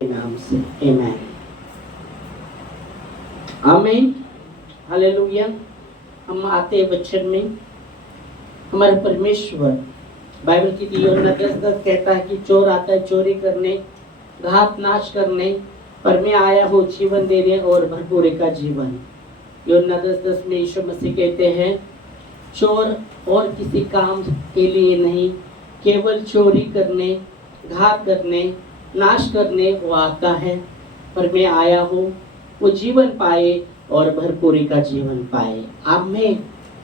नाम से आमेन। आमीन। हालेलुया। हम आते हैं वचन में। हमारे परमेश्वर बाइबल की यूहन्ना 10:10 कहता है कि चोर आता है चोरी करने, घात नाश करने, पर मैं आया हूँ जीवन देने और भरपूरी का जीवन। यूहन्ना 10:10 में यीशु मसीह कहते हैं चोर और किसी काम के लिए नहीं, केवल चोरी करने, घात करने, नाश करने वो आता है, पर मैं आया हूँ वो जीवन पाए और भरपूरी का जीवन पाए। आमीन।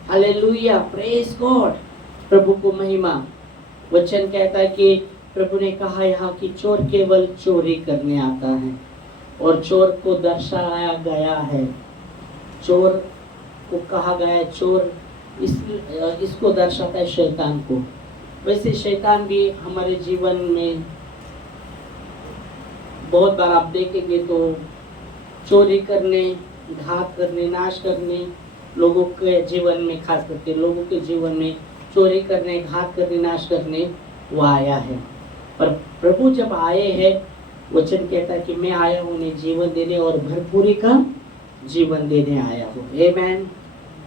हालेलुया। Praise God. प्रभु को महिमा। वचन कहता है कि प्रभु ने कहा यहाँ कि चोर केवल चोरी करने आता है और चोर को दर्शाया गया है, चोर को कहा गया है, चोर इसको दर्शाता है शैतान को। वैसे शैतान भी हमारे जीवन में बहुत बार आप देखेंगे तो चोरी करने, घात करने, नाश करने, लोगों के जीवन में, खास करके लोगों के जीवन में चोरी करने, घात करने, नाश करने वो आया है। पर प्रभु जब आए हैं, वचन कहता है कि मैं आया हूँ उन्हें जीवन देने और भरपूरी का जीवन देने आया हूँ। आमीन।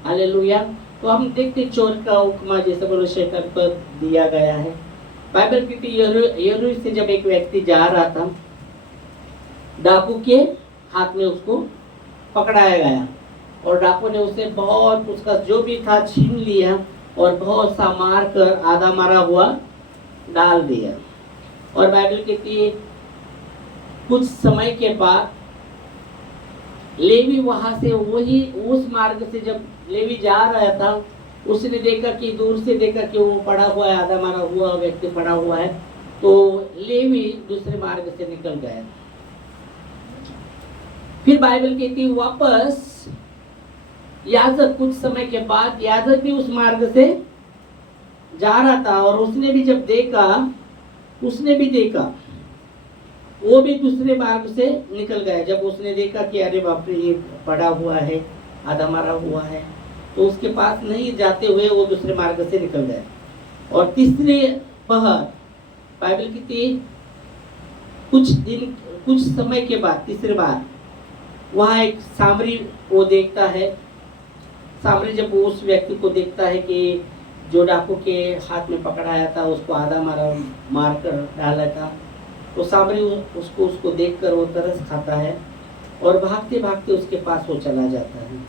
हालेलुया। तो हम देखते चोर का उपमा जैसे बोलो शैतान पर दिया गया है। बाइबल की यरूशलेम से जब एक व्यक्ति जा रहा था, डाकू के हाथ में उसको पकड़ाया गया और डाकू ने उसे बहुत उसका जो भी था छीन लिया और बहुत सा मार कर आधा मारा हुआ डाल दिया। और बाइबल कहती है कुछ समय के बाद लेवी वहां से वही उस मार्ग से जब लेवी जा रहा था, उसने देखा कि दूर से देखा कि वो पड़ा हुआ है, आधा मारा हुआ व्यक्ति पड़ा हुआ है, तो लेवी दूसरे मार्ग से निकल गया। फिर बाइबल कहती वापस याजक कुछ समय के बाद याजक भी उस मार्ग से जा रहा था और उसने भी जब देखा, वो भी दूसरे मार्ग से निकल गया। जब उसने देखा कि अरे बाप रे ये पड़ा हुआ है, आधा मारा हुआ है, तो उसके पास नहीं जाते हुए वो दूसरे मार्ग से निकल गया। और तीसरे पहर बाइबल की कुछ समय के बाद तीसरे बार वहाँ एक सामरी वो देखता है। सामरी जब वो उस व्यक्ति को देखता है कि जो डाकू के हाथ में पकड़ाया था, उसको आधा मार कर डाला था, तो सामरी उसको देखकर वो तरस खाता है और भागते भागते उसके पास वो चला जाता है।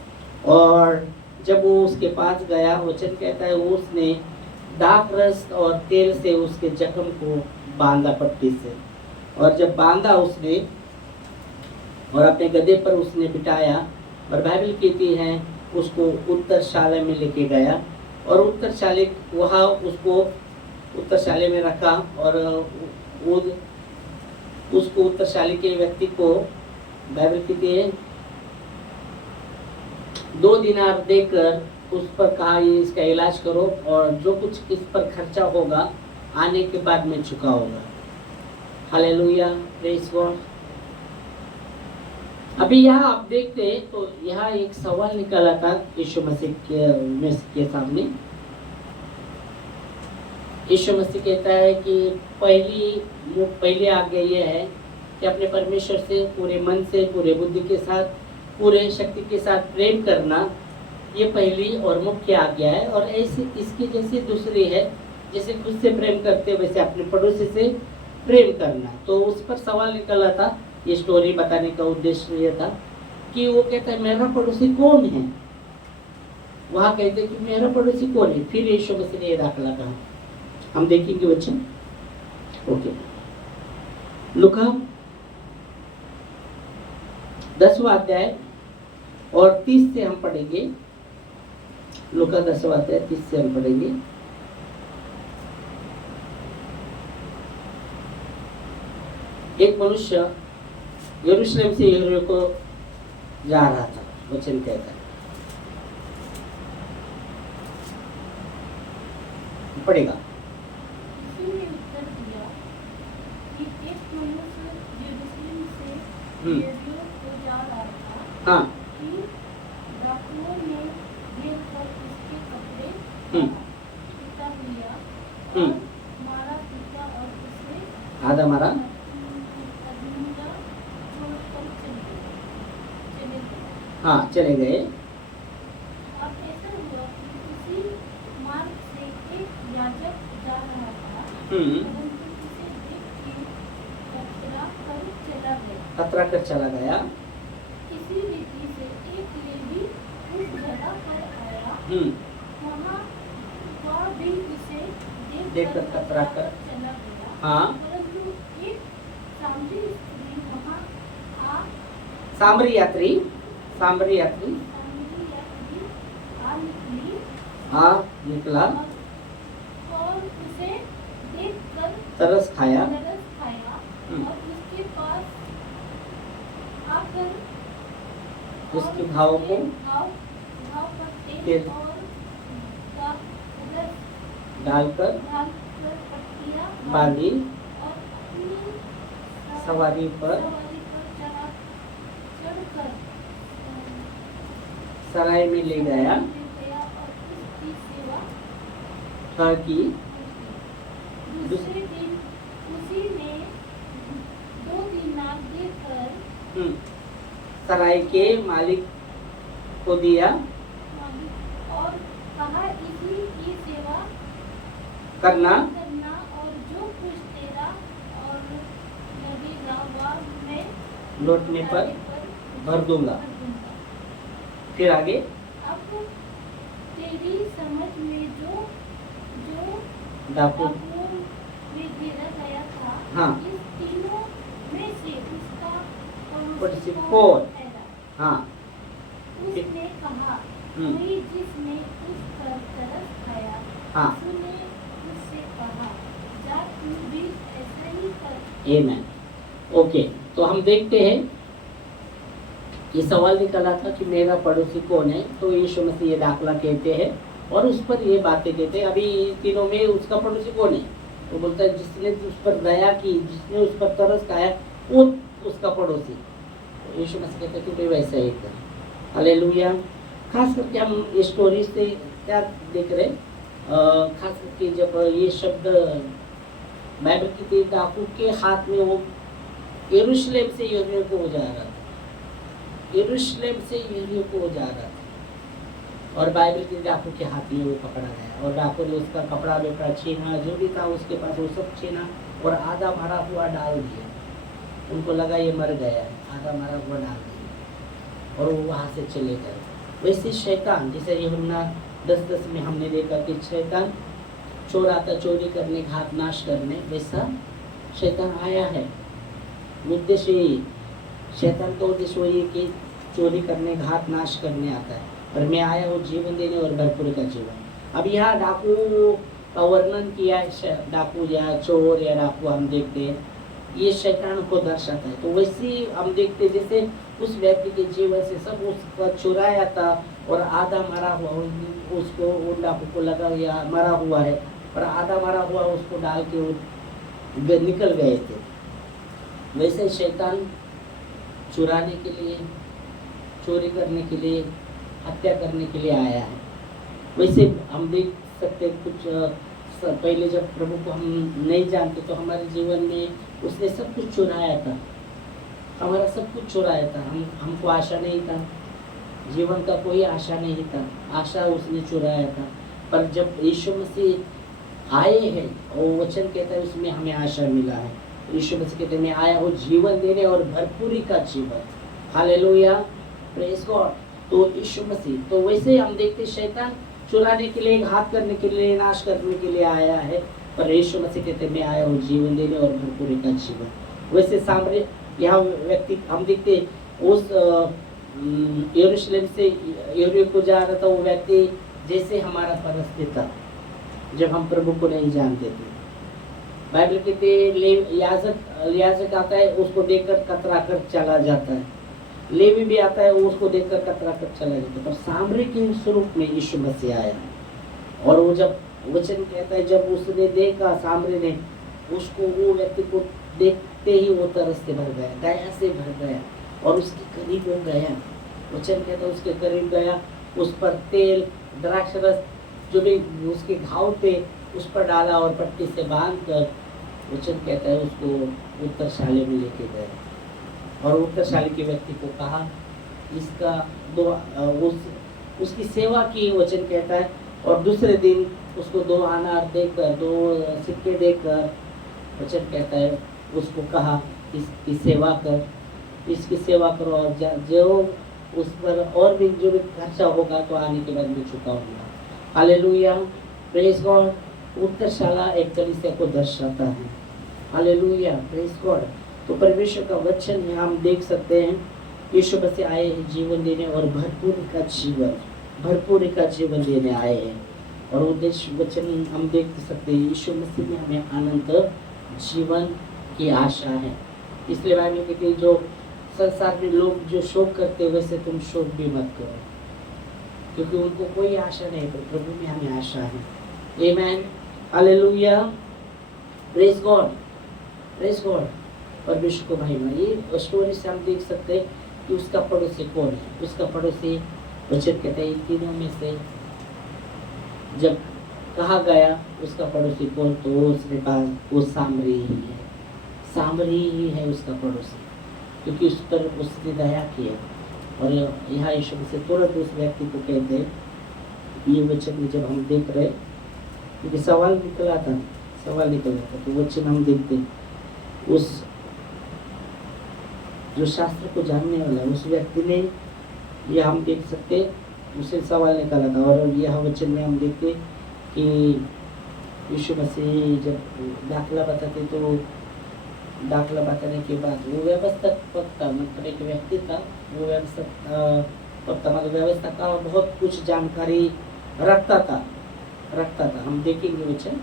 और जब वो उसके पास गया, वचन कहता है वो उसने दाख रस और तेल से उसके जख्म को बांधा पट्टी से, और जब बांधा उसने और अपने गधे पर उसने बिठाया और बाइबल कहती है उसको उत्तरशाला में लेके गया और उसको उत्तरशाले में रखा और उसको उत्तरशाली के व्यक्ति को बाइबल कहती है 2 दिनार देकर उस पर कहा ये इसका इलाज करो और जो कुछ इस पर खर्चा होगा आने के बाद में चुका होगा। हालेलुया। Praise God. अभी यहाँ आप देखते हैं तो यहाँ एक सवाल निकला था यीशु मसीह के सामने। यीशु मसीह कहता है कि पहली आज्ञा यह है कि अपने परमेश्वर से पूरे मन से, पूरे बुद्धि के साथ, पूरे शक्ति के साथ प्रेम करना, ये पहली और मुख्य आज्ञा है। और ऐसी इसकी जैसी दूसरी है, जैसे खुद से प्रेम करते वैसे अपने पड़ोसी से प्रेम करना। तो उस पर सवाल निकला था। ये स्टोरी बताने का उद्देश्य ये था कि वो कहता है मेरा पड़ोसी कौन है। वहाँ कहते कि मेरा पड़ोसी कौन है। फिर यीशु मसीह ने ये दाखिला कहा, हम देखेंगे वचन। ओके, लूका 10वां अध्याय और 30 से हम पढ़ेंगे। लूका 10वां अध्याय 30 से हम पढ़ेंगे। एक मनुष्य यरूशलेम से यरीहो को जा रहा था, वचन कहता है, पढ़ेगा। हाँ। आधा मारा हाँ चले गए। अब ऐसा हुआ कि उसी मार्ग से एक याजक जा रहा था, परंतु उसे देख के कतरा कर चला गया। इसी रीति से एक लेवी उस जगह पर आया, वहाँ वह भी उसे देखकर कतरा कर चला गया। हाँ परंतु एक सामरी स्त्री वहाँ सामरी यात्री आ निकला और उसे देखकर तरस खाया और उसके पास आकर उसके घाव को घाव पर तेल तेल और रस डालकर पट्टियाँ बांधी और अपनी सवारी पर चढ़कर सराय में ले गया और उसकी सेवा की। दूसरे दिन उसी ने 2 दीनार देकर सराय के मालिक को दिया और कहा, इसी की सेवा करना और जो कुछ तेरा और लगेगा वह मैं लौटने पर भर दूंगा। फिर आगे अब तेरी समझ में जो डाकू में गिरा गया था, हाँ इस तीनों में से उसका पड़ोसी कौन कौन? ठहरा? हाँ उसने कहा, वही जिसने उस पर तरस खाया। हाँ उसने उससे कहा, जा तू भी ऐसा ही कर। आमेन। ओके, तो हम देखते हैं ये सवाल निकला था कि मेरा पड़ोसी कौन है, तो यीशु मसीह ये दाखला कहते हैं और उस पर ये बातें कहते हैं। अभी तीनों में उसका पड़ोसी कौन है? तो बोलता है जिसने उस पर दया की, जिसने उस पर तरस खाया, वो उसका पड़ोसी। तो यीशु मसीह कहते हैं कि भाई वैसा ही कर। हालेलुया। खास करके हम इस स्टोरी से क्या देख रहे, खास करके जब ये शब्द बाइबल की थी, डाकू के हाथ में वो यरूशलेम से यरीहो को जा रहा था, यरूशलेम से यरीहो को जा रहा था और बाइबल के डाकू के हाथ में वो पकड़ा गया और डाकू ने उसका कपड़ा बेपड़ा छीना, जो भी था उसके पास वो सब छीना और आधा मरा हुआ डाल दिया। उनको लगा ये मर गया है, आधा मरा हुआ डाल दिया और वो वहाँ से चले गए। वैसे शैतान, जैसे यूहन्ना 10:10 में हमने देखा कि शैतान चोर आता चोरी करने, घात नाश करने, वैसा शैतान आया है। उद्देश्य यही, शैतान का उद्देश्य वही है कि चोरी करने, घात नाश करने आता है, और मैं आया हूँ जीवन देने और भरपूर का जीवन। अब यहाँ डाकू का वर्णन किया है, डाकू या चोर या डाकू हम देखते हैं, ये शैतान को दर्शाता है। तो वैसे हम देखते हैं जैसे उस व्यक्ति के जीवन से सब उसका चुराया था और आधा मरा हुआ उसको, उन डाकू को लगा या मरा हुआ है, और आधा मरा हुआ उसको डाल के वो निकल गए थे। वैसे शैतान चुराने के लिए, चोरी करने के लिए, हत्या करने के लिए आया है। वैसे हम देख सकते कुछ पहले जब प्रभु को हम नहीं जानते तो हमारे जीवन में उसने सब कुछ चुराया था, हमारा सब कुछ चुराया था। हमको आशा नहीं था, जीवन का कोई आशा नहीं था, आशा उसने चुराया था। पर जब यीशु मसीह आए हैं और वचन कहता है उसमें हमें आशा मिला है। यीशु मसीह कहते हैं मैं आया हूँ जीवन देने और भरपूरी का जीवन। Hallelujah, praise God. तो यीशु मसीह, तो वैसे हम देखते शैतान चुराने के लिए, घात करने के लिए, नाश करने के लिए आया है, पर यीशु मसीह कहते मैं आया हूँ जीवन देने और भरपूरी का जीवन। वैसे सामने यहाँ व्यक्ति हम देखते उस यरूशलेम से यरीहो को जा रहा था, वो व्यक्ति जैसे हमारा परस्ती था जब हम प्रभु को नहीं जानते थे। बाइबल कहते याजक आता है, उसको देखकर कतरा कर चला जाता है। लेवी भी आता है, उसको देखकर कतरा कर चला जाता है। पर सामरी के स्वरूप में यीशु मसीह आया और वो जब वचन कहता है जब उसने देखा, सामरी ने उसको, वो व्यक्ति को देखते ही वो तरस से भर गया, दया से भर गया और उसके करीब हो गया। वचन कहता है उसके करीब गया, उस पर तेल, द्राक्ष रस, जो भी उसके घाव थे उस पर डाला और पट्टी से बांध कर, वचन कहता है उसको उत्तरशाली में लेके गए और उत्तरशाली के व्यक्ति को कहा इसका उसकी सेवा की, वचन कहता है। और दूसरे दिन उसको 2 अनार देकर, 2 सिक्के देकर वचन कहता है, उसको कहा इसकी सेवा कर, इसकी सेवा करो, और जो उस पर और भी जो भी खर्चा होगा तो आने के बाद मैं चुकाऊंगा। Hallelujah, praise God. उत्तरशाला एक कलीसिया को दर्शाता है। Hallelujah, praise God. तो परमेश्वर का वचन में हम देख सकते हैं यीशु मसीह आए हैं जीवन देने, और भरपूरी का जीवन देने आए हैं। और उद्देश्य वचन हम देख सकते हैं, यीशु मसीह में हमें अनंत जीवन की आशा है। इसलिए बाइबल कहती है, जो संसार में लोग जो शोक करते हैं वैसे तुम शोक भी मत करो, क्योंकि उनको कोई आशा नहीं, तो प्रभु में हमें आशा है। Amen, hallelujah, praise God, praise God. परमेश्वर को महिमा। ये स्टोरी से हम देख सकते हैं कि उसका पड़ोसी कौन है। उसका पड़ोसी वचन कहते हैं, इन तीनों में से जब कहा गया उसका पड़ोसी कौन, तो उसने कहा वो सामरी ही है, सामरी ही है उसका पड़ोसी, क्योंकि उस पर उसने दया किया। और यहाँ यीशु से तुरंत उस व्यक्ति को कहते हैं, ये वचन में जब हम देख रहे, क्योंकि सवाल निकला था, तो वचन हम देखते, उस जो शास्त्र को जानने वाला उस व्यक्ति ने, ये हम देख सकते, उसे सवाल निकाला था। और यह वचन में हम देखते कि यीशु मसीह जब दाखला बताते, तो दाखला बताने के बाद वो व्यवस्थक पक्का, मतलब एक व्यक्ति था, वो व्यवस्थक पक्का, मतलब व्यवस्था का बहुत कुछ जानकारी रखता था। हम देखेंगे वचन,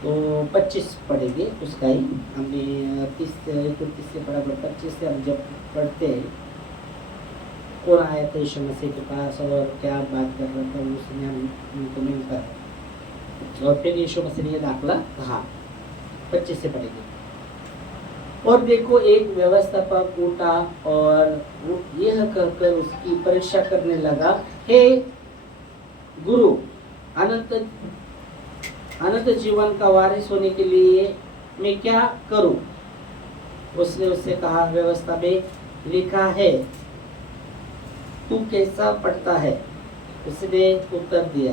तो 25 पढ़ेंगे उसका ही, हमने 30 से 31 से पढ़ा, 25 से हम जब पढ़ते हैं, कौन आया था यीशु मसीह के पास और क्या बात कर रहा था, उसने हमको मिलता है। और फिर यीशु मसीह ने ये दाखला कहा, 25 से पढ़ेंगे। और देखो, एक व्यवस्थापक उठा और वो यह कहकर उसकी परीक्षा करने लगा, हे गुरु, अनंत जीवन का वारिस होने के लिए मैं क्या करूं? उसने उससे कहा, व्यवस्था में लिखा है, तू कैसा पढ़ता है? उसने उत्तर दिया,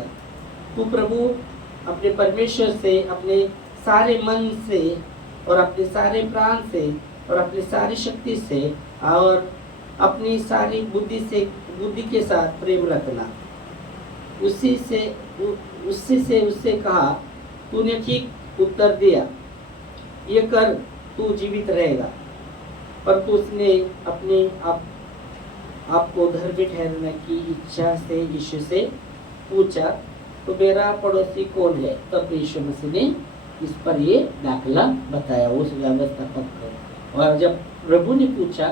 तू प्रभु अपने परमेश्वर से अपने सारे मन से और अपने सारे प्राण से और अपनी सारी शक्ति से और अपनी सारी बुद्धि के साथ प्रेम रखना। उससे कहा, तूने ठीक उत्तर दिया, ये कर, तू जीवित रहेगा। पर उसने अपने आपको धर्मी ठहरने की इच्छा से यीशु से पूछा, तो मेरा पड़ोसी कौन है? तब यीशु मसीह ने इस पर ये दाखला बताया उस व्यवस्थापक को। और जब प्रभु ने पूछा,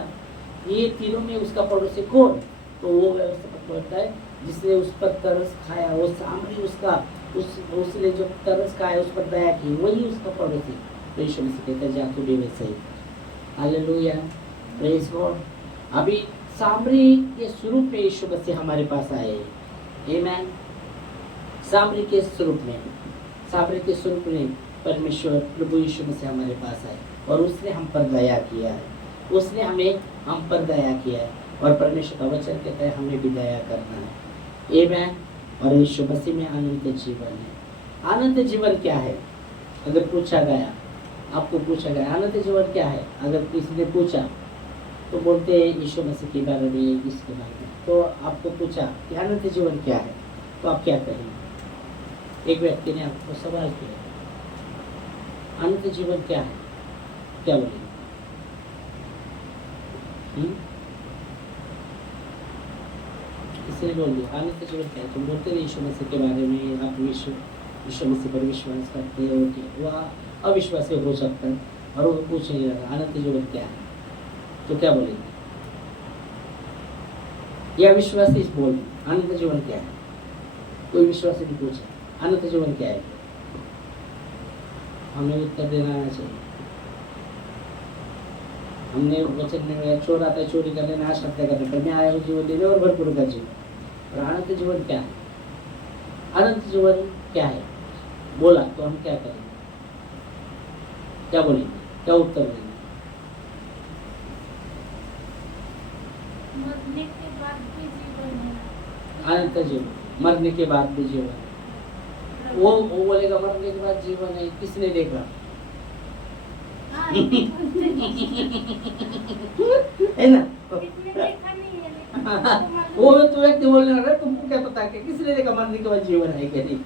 ये तीनों में उसका पड़ोसी कौन? तो वो व्यवस्थापक बोलता है, जिसने उस पर तरस खाया, वो सामने उसने जो तरस खाया, उस पर दया की, वही उसका पड़ोसी। तो यीशु मसीह कहता है, जा तू भी वैसे ही। Hallelujah, praise God. अभी सामरी के स्वरूप में यीशु मसीह हमारे पास आए हैं। आमेन। सामरी के स्वरूप में परमेश्वर प्रभु यीशु मसीह हमारे पास आए और उसने हम पर दया किया है, उसने हम पर दया किया है। और परमेश्वर का वचन कहता है, हमें भी दया करना है। आमेन। और यीशु मसीह में अनंत जीवन है। अनंत जीवन क्या है? अगर पूछा गया, आपको पूछा गया अनंत जीवन क्या है, अगर किसी ने पूछा, तो बोलते हैं यीशु मसीह के बारे में, इसके बारे में। तो आपको पूछा कि अनंत जीवन क्या है, तो आप क्या कहेंगे? एक व्यक्ति ने आपको सवाल किया, अनंत जीवन क्या है, क्या बोलेंगे? इसलिए बोल दिया अनंत जीवन क्या है। तुम बोलते हैं यीशु मसीह के बारे में, आप यीशु मसीह पर विश्वास करते हो कि वह अविश्वासी हो सकता है, और वो पूछने लगा अनंत जीवन क्या है, तो क्या बोलेंगे? यह विश्वासी बोल अनंत जीवन क्या है। कोई विश्वासी भी पूछे अनंत जीवन क्या है, हमें उत्तर देना आना चाहिए। हमने वचन में, चोर आता है चोरी करने, नाश हत्या करने, पर मैं आया हूँ जीवन देने और भरपूर का जीवन। और अनंत जीवन क्या है? अनंत जीवन क्या है बोला तो हम क्या करेंगे? क्या बोलेंगे? क्या उत्तर देंगे? मरने के बाद भी जीवन है। अनंत जीवन, मरने के बाद भी जीवन है। वो बोलेगा मरने के बाद जीवन है, किसने देखा? हाँ, ये बोलते हैं। है ना? किसने देखा नहीं है, लेकिन हाँ, उसको मालूम वो तो व्यक्ति बोलने लगा, तुमको क्या पता कि किसने देखा मरने के बाद जीवन है क्या नहीं?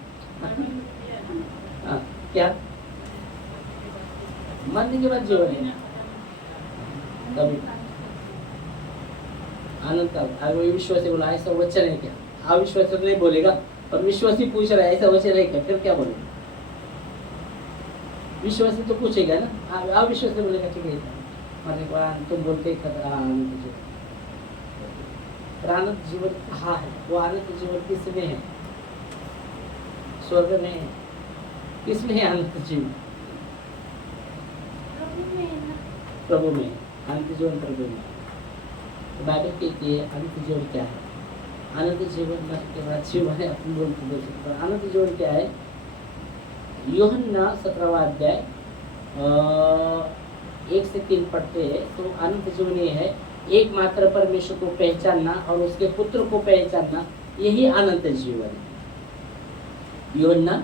हाँ, क्या मरने के बाद जीवन है? तभी आनंद का अगर विश्वासी बोला ऐसा वचन है क्या? अविश्वासी तो नहीं बोलेगा, और विश्वासी पूछ रहा है ऐसा वचन है क्या, फिर क्या बोलेगा? विश्वासी तो पूछेगा ना, अविश्वासी बोलेगा ठीक है मरने के बाद तुम बोलते ही खतरा आनंद जीवन। पर आनंद जीवन कहाँ है? वो आनंद जीवन किसमें है? स्वर्ग में है? किसमें है आनंद जीवन? प्रभु में है ना। प्रभु में। अनंत जीवन प्रभु में। तो बाइबल कहती है अनंत जीवन क्या है? अनंत जीवन मरने के बाद जीवन है, अपन बोल सकते हैं। अनंत जीवन क्या है? यूहन्ना 17वां अध्याय 1 से 3 पढ़ते हैं तो अनंत जीवन ये है, एकमात्र परमेश्वर को पहचानना और उसके पुत्र को पहचानना, यही अनंत जीवन है। यूहन्ना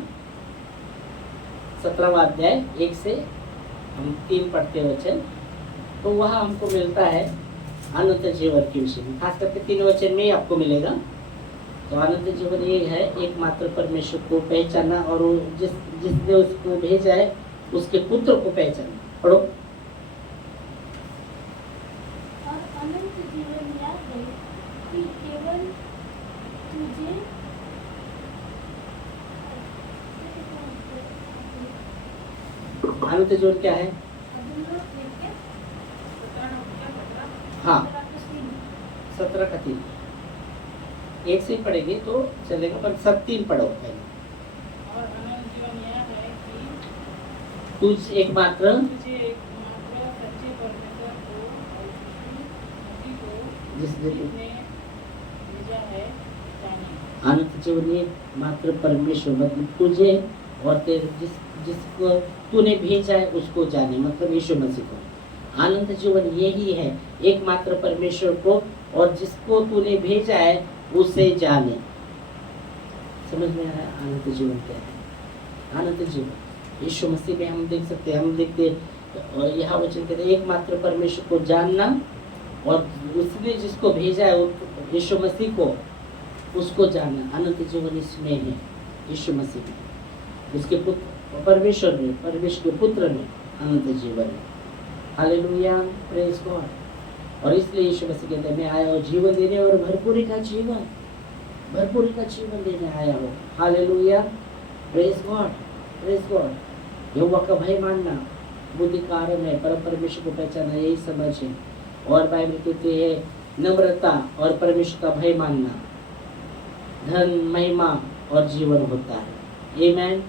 17वां अध्याय 1 से हम 3 पढ़ते हैं वचन, तो वह हमको मिलता है अनंत जीवन के विषय में, खास करके 3 वचन में ही आपको मिलेगा। तो अनंत जीवन ये है, एकमात्र परमेश्वर को पहचानना और जिसने उसको भेजा है उसके पुत्र को पहचानना। पढ़ो। और अनंत जीवन यह है कि केवल तुझे अनंत जीवन क्या है? हाँ 17 का 3 एक से ही पढ़ेंगे तो चलेगा, पर सब 3 पढ़ो पहले। और अनंत जीवन यह है कि तुझ एकमात्र तुझे एकमात्र सच्चे परमेश्वर को और मसीह को जिसने भेजा है जाने। अनंत जीवन ये मात्र परमेश्वर मतलब तुझे और तेरे जिसको तूने भेजा है उसको जाने, मतलब यीशु मसीह को। अनंत जीवन यही है, एकमात्र परमेश्वर को और जिसको तूने भेजा है उसे जाने। समझ में आया अनंत जीवन क्या है? अनंत जीवन यीशु मसीह में हम देख सकते हैं, हम देखते और यहाँ वचन कहते हैं एकमात्र परमेश्वर को जानना और उसने जिसको भेजा है यीशु मसीह को, उसको जानना। अनंत जीवन इसमें है, यीशु मसीह में, उसके पुत्र परमेश्वर में, परमेश्वर के पुत्र में अनंत जीवन है। Hallelujah, praise God. और इसलिए यीशु मसीह कहते हैं मैं आया हूँ जीवन देने और भरपूरी का जीवन, भरपूरी का जीवन देने आया हूँ। Hallelujah, praise God, praise God. यहोवा का भय मानना बुद्धि का आरंभ है, परम परमेश्वर को पहचानना यही समझ है। और बाइबल कहती है नम्रता और परमेश्वर का भय मानना धन महिमा और जीवन होता है। आमेन।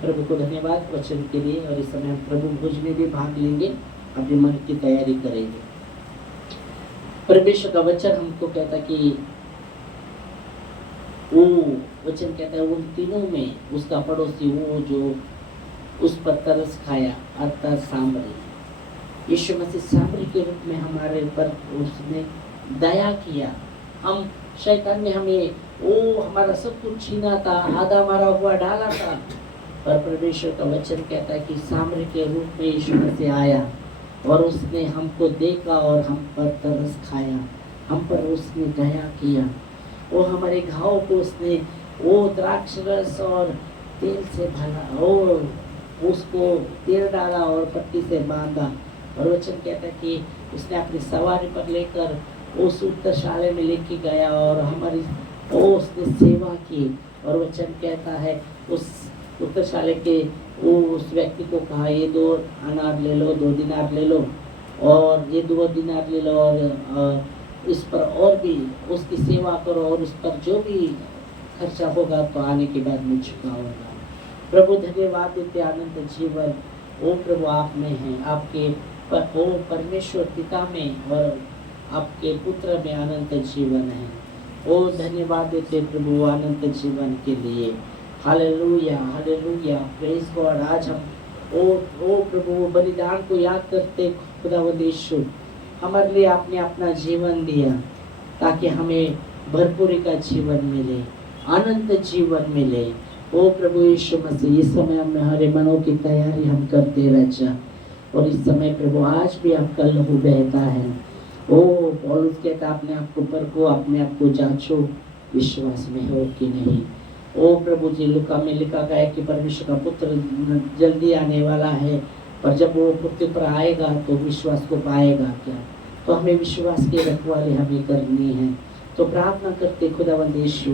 प्रभु को धन्यवाद वचन के लिए। और इस समय हम प्रभु भोज में भी भाग लेंगे, अपने मन की तैयारी करेंगे। परमेश्वर का वचन हमको कहता कि वो वचन कहता है उन तीनों में उसका पड़ोसी वो जो उस पर तरस खाया, अर्थात सामरी। यीशु मसीह सामरी के रूप में हमारे ऊपर उसने दया किया। हम शैतान ने हमें हमारा सब कुछ छीना था, आधा मारा हुआ डाला था, पर परमेश्वर का वचन कहता है कि सामरी के रूप में यीशु मसीह आया और उसने हमको देखा और हम पर तरस खाया, हम पर उसने दया किया। वो हमारे घाव को उसने द्राक्ष रस और तेल से भरा, उसको तेल डाला और पट्टी से बांधा। और वचन कहता है कि उसने अपनी सवारी पर लेकर उस उत्तरशाले में लेके गया और हमारी उसने सेवा की। और वचन कहता है उस उत्तरशाले के उस व्यक्ति को कहा ये 2 अनार ले लो, 2 दिनार ले लो, और ये 2 दिनार ले लो और इस पर और भी उसकी सेवा करो और उस पर जो भी खर्चा होगा तो आने के बाद में चुकाऊंगा। प्रभु धन्यवाद देते आनंद जीवन ओ प्रभु आप में है, आपके परमेश्वर पिता में और आपके पुत्र में अनंत जीवन है। ओ धन्यवाद देते प्रभु अनंत जीवन के लिए। Hallelujah, hallelujah, praise God. आज हम ओ प्रभु बलिदान को याद करते खुदावंद यीशु, हमारे लिए आपने अपना जीवन दिया, ताकि हमें भरपूरी का जीवन मिले, अनंत जीवन मिले। ओ प्रभु यीशु मसीह, इस समय हमारे मनों की तैयारी हम करते राजा, और इस समय प्रभु आज भी आपका लहू बहता है। ओ पौलुस कहता अपने आप को परखो, अपने आप को जांचो, विश्वास में हो कि नहीं। ओ प्रभु जी, लूका में लिखा गया है कि परमेश्वर का पुत्र जल्दी आने वाला है, पर जब वो पृथ्वी पर आएगा तो विश्वास को पाएगा क्या? तो हमें विश्वास की रखवाली हमें करनी है। तो प्रार्थना करते खुदावंद यीशु,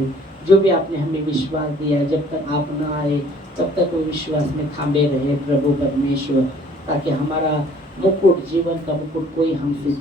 जो भी आपने हमें विश्वास दिया है, जब तक आप ना आए तब तक वो विश्वास में थामे रहे प्रभु परमेश्वर, ताकि हमारा मुकुट, जीवन का मुकुट कोई हमसे